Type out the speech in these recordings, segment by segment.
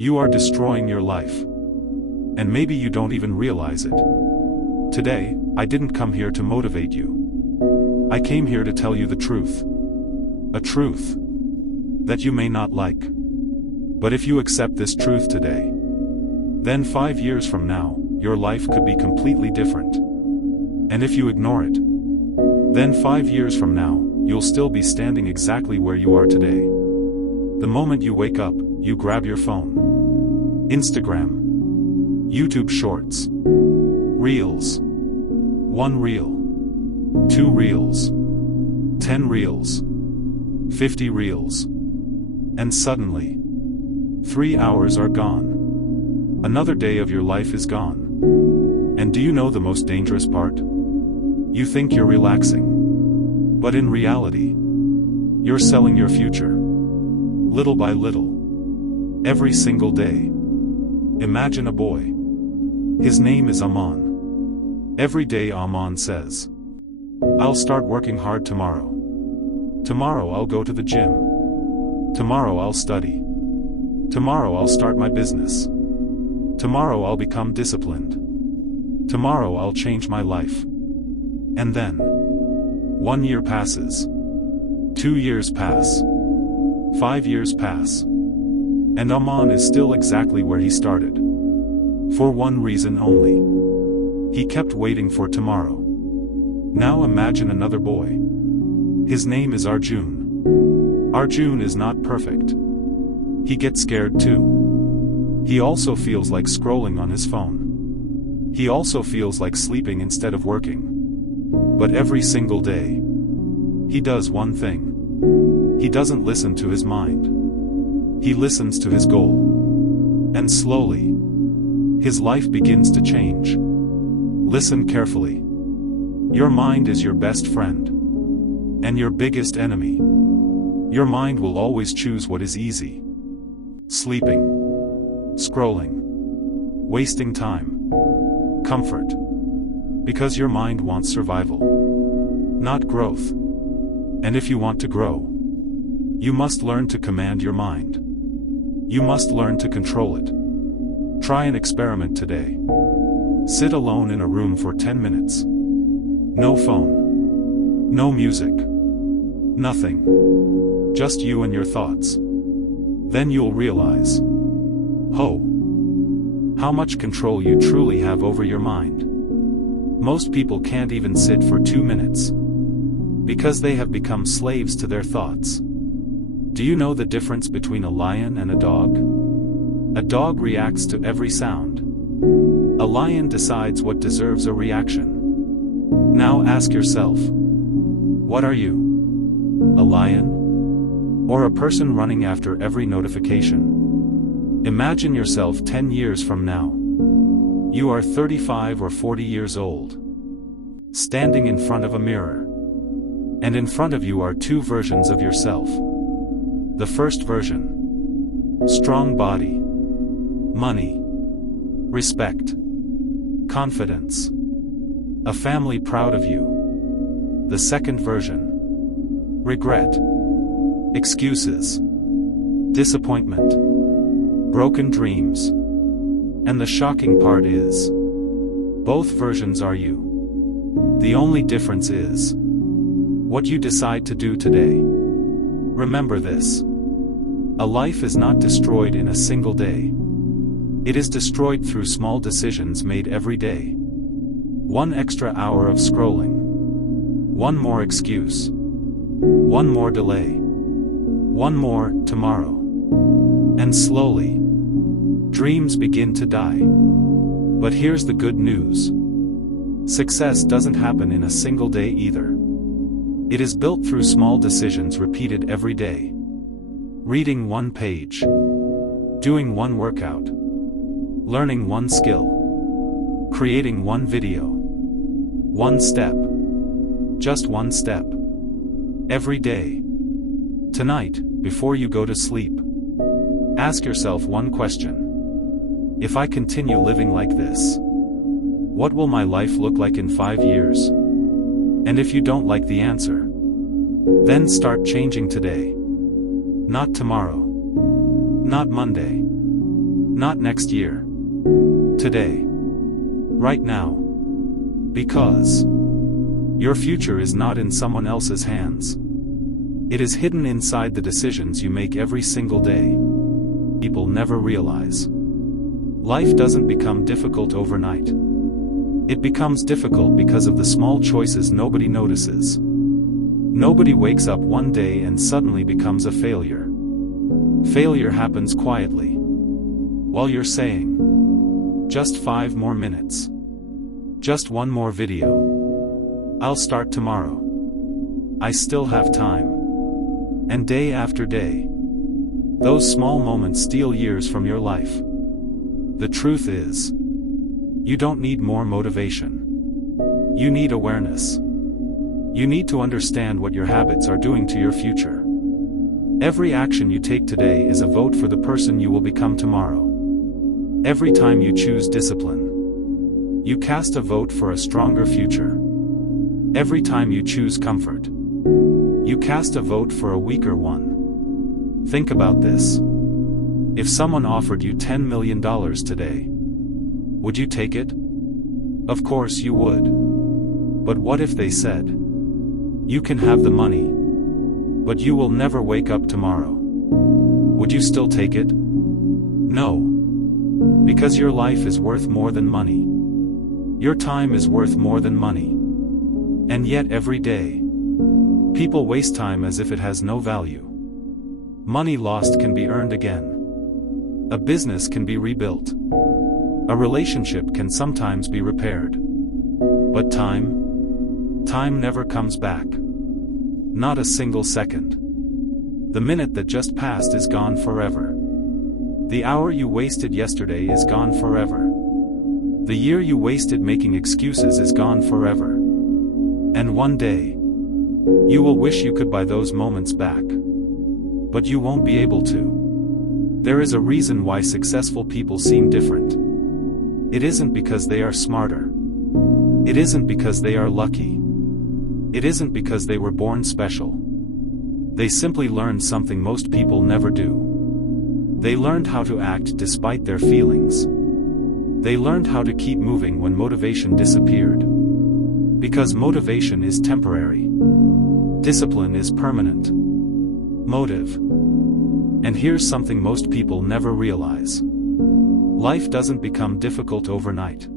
You are destroying your life. And maybe you don't even realize it. Today, I didn't come here to motivate you. I came here to tell you the truth. A truth that you may not like. But if you accept this truth today, then 5 years from now, your life could be completely different. And if you ignore it, then 5 years from now, you'll still be standing exactly where you are today. The moment you wake up, you grab your phone. Instagram, YouTube Shorts, Reels, 1 reel, 2 reels, 10 reels, 50 reels, and suddenly, 3 hours are gone. Another day of your life is gone. And do you know the most dangerous part? You think you're relaxing. But in reality, you're selling your future. Little by little. Every single day. Imagine a boy. His name is Aman. Every day Aman says, "I'll start working hard tomorrow. Tomorrow I'll go to the gym. Tomorrow I'll study. Tomorrow I'll start my business. Tomorrow I'll become disciplined. Tomorrow I'll change my life." And then, 1 year passes. 2 years pass. 5 years pass. And Aman is still exactly where he started. For one reason only. He kept waiting for tomorrow. Now imagine another boy. His name is Arjun. Arjun is not perfect. He gets scared too. He also feels like scrolling on his phone. He also feels like sleeping instead of working. But every single day, he does one thing. He doesn't listen to his mind. He listens to his goal. And slowly, his life begins to change. Listen carefully. Your mind is your best friend. And your biggest enemy. Your mind will always choose what is easy. Sleeping. Scrolling. Wasting time. Comfort. Because your mind wants survival. Not growth. And if you want to grow, you must learn to command your mind. You must learn to control it. Try an experiment today. Sit alone in a room for 10 minutes. No phone. No music. Nothing. Just you and your thoughts. Then you'll realize, how much control you truly have over your mind. Most people can't even sit for 2 minutes. Because they have become slaves to their thoughts. Do you know the difference between a lion and a dog? A dog reacts to every sound. A lion decides what deserves a reaction. Now ask yourself, what are you? A lion? Or a person running after every notification? Imagine yourself 10 years from now. You are 35 or 40 years old. Standing in front of a mirror. And in front of you are 2 versions of yourself. The first version. Strong body. Money. Respect. Confidence. A family proud of you. The second version. Regret. Excuses. Disappointment. Broken dreams. And the shocking part is, both versions are you. The only difference is what you decide to do today. Remember this. A life is not destroyed in a single day. It is destroyed through small decisions made every day. 1 extra hour of scrolling. 1 more excuse. 1 more delay. 1 more tomorrow. And slowly, dreams begin to die. But here's the good news. Success doesn't happen in a single day either. It is built through small decisions repeated every day. Reading 1 page. Doing 1 workout. Learning 1 skill. Creating 1 video. 1 step. Just 1 step. Every day. Tonight, before you go to sleep, ask yourself 1 question. If I continue living like this, what will my life look like in 5 years? And if you don't like the answer, then start changing today. Not tomorrow. Not Monday. Not next year. Today. Right now. Because your future is not in someone else's hands. It is hidden inside the decisions you make every single day. People never realize. Life doesn't become difficult overnight. It becomes difficult because of the small choices nobody notices. Nobody wakes up one day and suddenly becomes a failure. Failure happens quietly. While you're saying, just 5 more minutes. Just one more video. I'll start tomorrow. I still have time. And day after day, those small moments steal years from your life. The truth is, you don't need more motivation. You need awareness. You need to understand what your habits are doing to your future. Every action you take today is a vote for the person you will become tomorrow. Every time you choose discipline, you cast a vote for a stronger future. Every time you choose comfort, you cast a vote for a weaker one. Think about this. If someone offered you $10 million today, would you take it? Of course you would. But what if they said, you can have the money, but you will never wake up tomorrow? Would you still take it? No. Because your life is worth more than money. Your time is worth more than money. And yet every day, people waste time as if it has no value. Money lost can be earned again. A business can be rebuilt. A relationship can sometimes be repaired. But time never comes back. Not a single second. The minute that just passed is gone forever. The hour you wasted yesterday is gone forever. The year you wasted making excuses is gone forever. And one day, you will wish you could buy those moments back. But you won't be able to. There is a reason why successful people seem different. It isn't because they are smarter. It isn't because they are lucky. It isn't because they were born special. They simply learned something most people never do. They learned how to act despite their feelings. They learned how to keep moving when motivation disappeared. Because motivation is temporary. Discipline is permanent. Motive. And here's something most people never realize. Life doesn't become difficult overnight.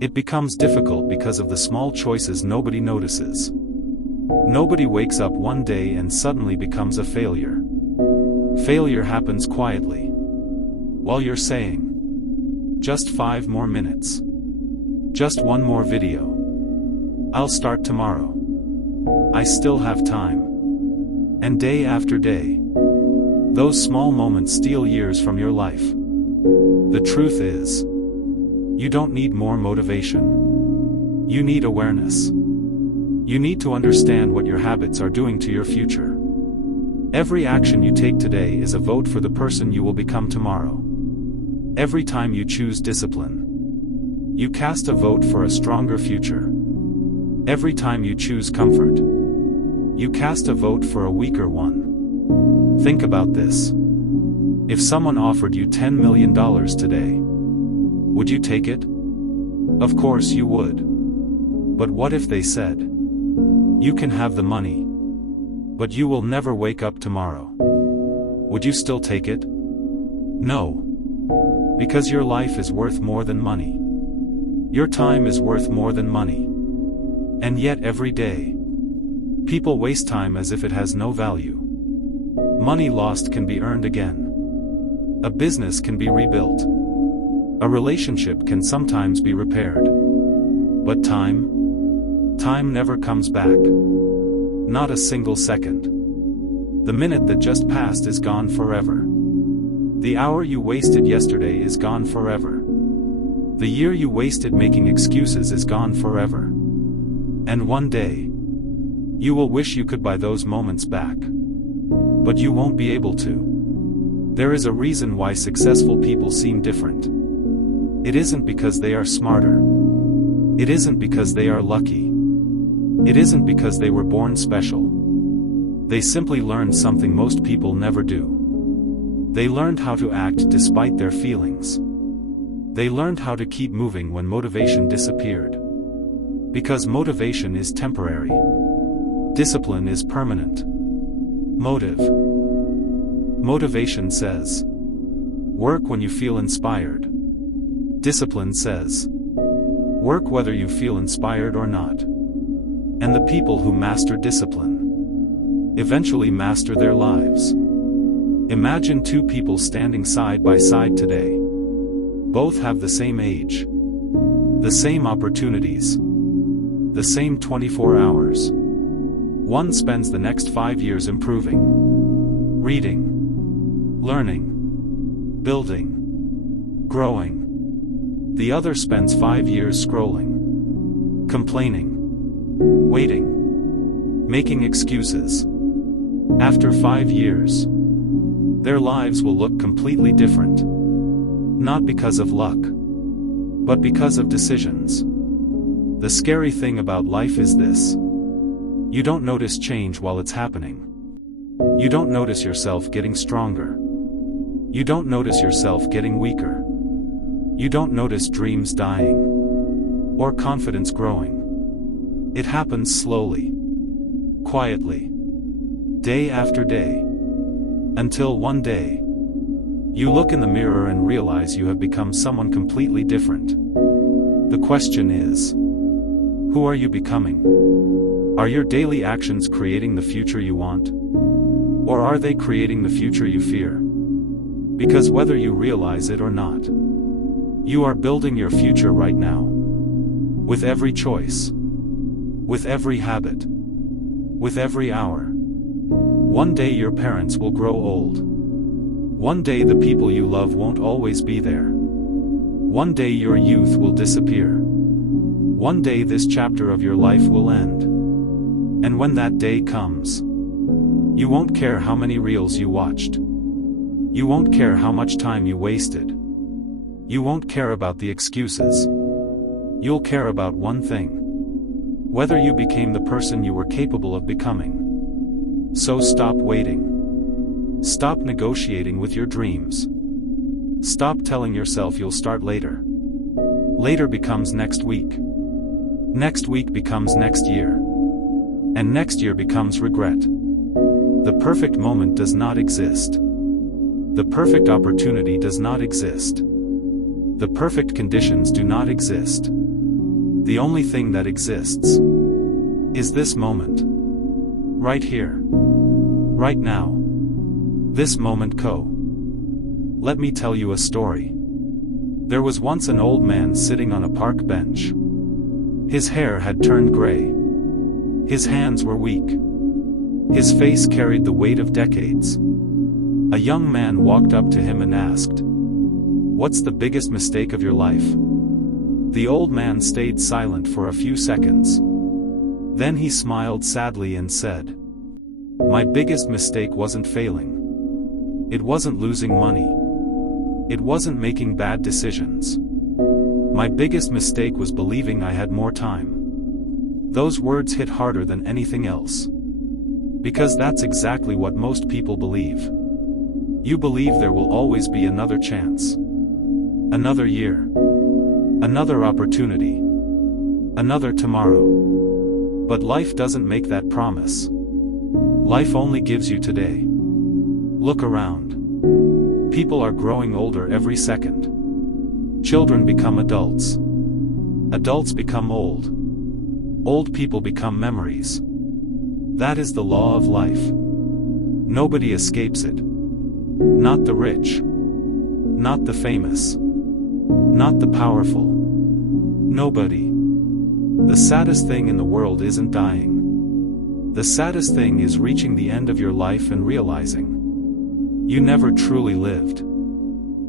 It becomes difficult because of the small choices nobody notices. Nobody wakes up one day and suddenly becomes a failure. Failure happens quietly. While you're saying, just 5 more minutes. Just one more video. I'll start tomorrow. I still have time. And day after day, those small moments steal years from your life. The truth is, you don't need more motivation. You need awareness. You need to understand what your habits are doing to your future. Every action you take today is a vote for the person you will become tomorrow. Every time you choose discipline, you cast a vote for a stronger future. Every time you choose comfort, you cast a vote for a weaker one. Think about this. If someone offered you $10 million today, would you take it? Of course you would. But what if they said, you can have the money, but you will never wake up tomorrow? Would you still take it? No. Because your life is worth more than money. Your time is worth more than money. And yet every day, people waste time as if it has no value. Money lost can be earned again. A business can be rebuilt. A relationship can sometimes be repaired. But time never comes back. Not a single second. The minute that just passed is gone forever. The hour you wasted yesterday is gone forever. The year you wasted making excuses is gone forever. And one day, you will wish you could buy those moments back. But you won't be able to. There is a reason why successful people seem different. It isn't because they are smarter. It isn't because they are lucky. It isn't because they were born special. They simply learned something most people never do. They learned how to act despite their feelings. They learned how to keep moving when motivation disappeared. Because motivation is temporary. Discipline is permanent. Motivation says, work when you feel inspired. Discipline says, work whether you feel inspired or not. And the people who master discipline eventually master their lives. Imagine two people standing side by side today. Both have the same age, the same opportunities, the same 24 hours. One spends the next 5 years improving, reading, learning, building, growing. The other spends 5 years scrolling, complaining, waiting, making excuses. After 5 years, their lives will look completely different. Not because of luck, but because of decisions. The scary thing about life is this. You don't notice change while it's happening. You don't notice yourself getting stronger. You don't notice yourself getting weaker. You don't notice dreams dying, or confidence growing. It happens slowly, quietly, day after day, until one day, you look in the mirror and realize you have become someone completely different. The question is, who are you becoming? Are your daily actions creating the future you want? Or are they creating the future you fear? Because whether you realize it or not, you are building your future right now. With every choice, with every habit, with every hour. One day your parents will grow old. One day the people you love won't always be there. One day your youth will disappear. One day this chapter of your life will end. And when that day comes, you won't care how many reels you watched. You won't care how much time you wasted. You won't care about the excuses. You'll care about one thing. Whether you became the person you were capable of becoming. So stop waiting. Stop negotiating with your dreams. Stop telling yourself you'll start later. Later becomes next week. Next week becomes next year. And next year becomes regret. The perfect moment does not exist. The perfect opportunity does not exist. The perfect conditions do not exist. The only thing that exists is this moment. Right here. Right now. This moment. Let me tell you a story. There was once an old man sitting on a park bench. His hair had turned gray. His hands were weak. His face carried the weight of decades. A young man walked up to him and asked, "What's the biggest mistake of your life?" The old man stayed silent for a few seconds. Then he smiled sadly and said, "My biggest mistake wasn't failing. It wasn't losing money. It wasn't making bad decisions. My biggest mistake was believing I had more time." Those words hit harder than anything else. Because that's exactly what most people believe. You believe there will always be another chance. Another year. Another opportunity. Another tomorrow. But life doesn't make that promise. Life only gives you today. Look around. People are growing older every second. Children become adults. Adults become old. Old people become memories. That is the law of life. Nobody escapes it. Not the rich. Not the famous. Not the powerful. Nobody. The saddest thing in the world isn't dying. The saddest thing is reaching the end of your life and realizing you never truly lived.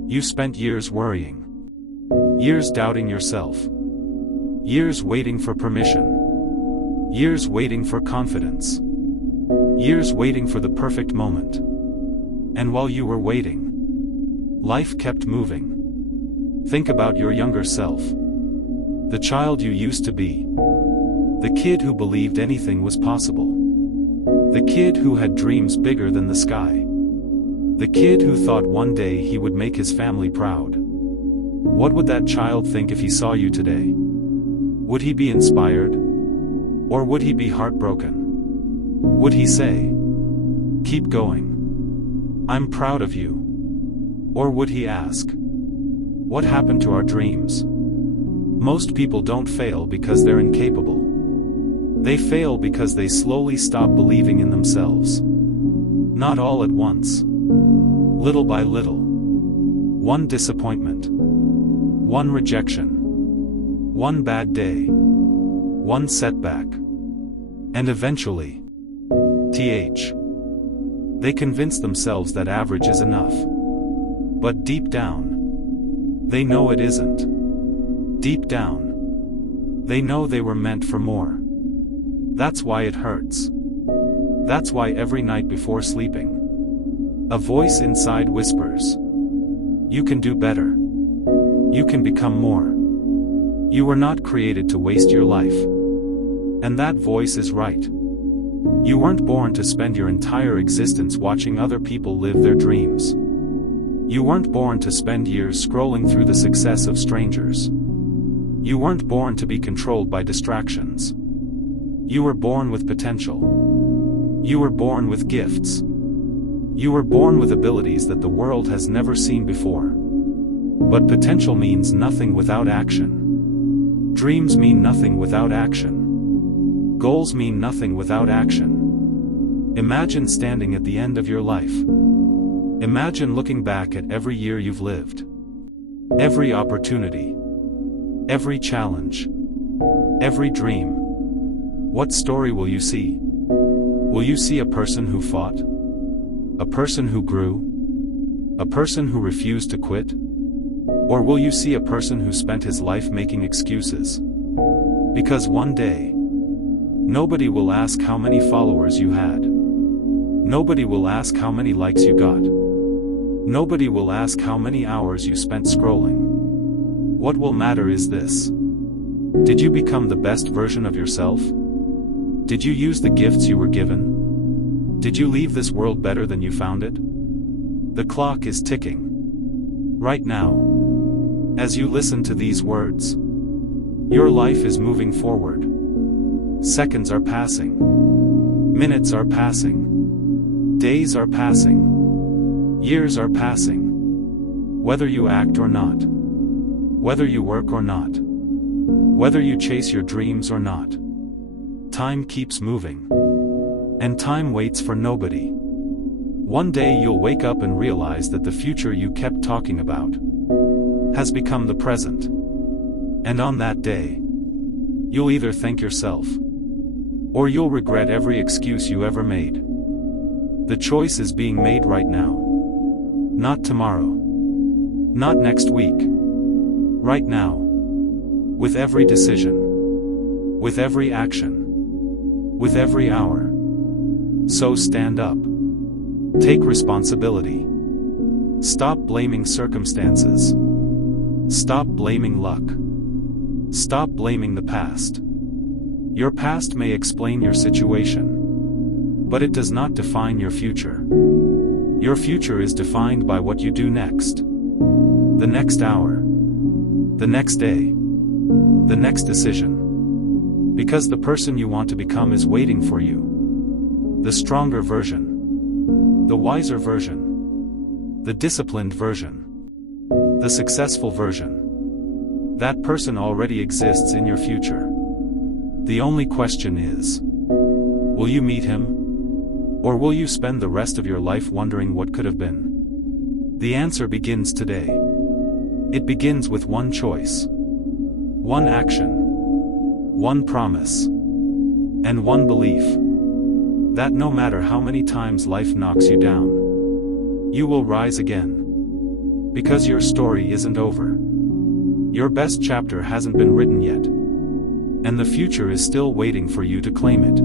You spent years worrying. Years doubting yourself. Years waiting for permission. Years waiting for confidence. Years waiting for the perfect moment. And while you were waiting, life kept moving. Think about your younger self. The child you used to be. The kid who believed anything was possible. The kid who had dreams bigger than the sky. The kid who thought one day he would make his family proud. What would that child think if he saw you today? Would he be inspired? Or would he be heartbroken? Would he say, "Keep going. I'm proud of you"? Or would he ask, "What happened to our dreams?" Most people don't fail because they're incapable. They fail because they slowly stop believing in themselves. Not all at once. Little by little. One disappointment. One rejection. One bad day. One setback. And eventually, they convince themselves that average is enough. But deep down, they know it isn't. Deep down, they know they were meant for more. That's why it hurts. That's why every night before sleeping, a voice inside whispers, "You can do better. You can become more. You were not created to waste your life." And that voice is right. You weren't born to spend your entire existence watching other people live their dreams. You weren't born to spend years scrolling through the success of strangers. You weren't born to be controlled by distractions. You were born with potential. You were born with gifts. You were born with abilities that the world has never seen before. But potential means nothing without action. Dreams mean nothing without action. Goals mean nothing without action. Imagine standing at the end of your life. Imagine looking back at every year you've lived. Every opportunity. Every challenge. Every dream. What story will you see? Will you see a person who fought? A person who grew? A person who refused to quit? Or will you see a person who spent his life making excuses? Because one day, nobody will ask how many followers you had. Nobody will ask how many likes you got. Nobody will ask how many hours you spent scrolling. What will matter is this. Did you become the best version of yourself? Did you use the gifts you were given? Did you leave this world better than you found it? The clock is ticking. Right now. As you listen to these words, your life is moving forward. Seconds are passing. Minutes are passing. Days are passing. Years are passing. Whether you act or not. Whether you work or not. Whether you chase your dreams or not. Time keeps moving. And time waits for nobody. One day you'll wake up and realize that the future you kept talking about has become the present. And on that day, you'll either thank yourself, or you'll regret every excuse you ever made. The choice is being made right now. Not tomorrow. Not next week. Right now. With every decision. With every action. With every hour. So stand up. Take responsibility. Stop blaming circumstances. Stop blaming luck. Stop blaming the past. Your past may explain your situation, but it does not define your future. Your future is defined by what you do next. The next hour. The next day. The next decision. Because the person you want to become is waiting for you. The stronger version. The wiser version. The disciplined version. The successful version. That person already exists in your future. The only question is, will you meet him? Or will you spend the rest of your life wondering what could have been? The answer begins today. It begins with one choice. One action. One promise. And one belief. That no matter how many times life knocks you down, you will rise again. Because your story isn't over. Your best chapter hasn't been written yet. And the future is still waiting for you to claim it.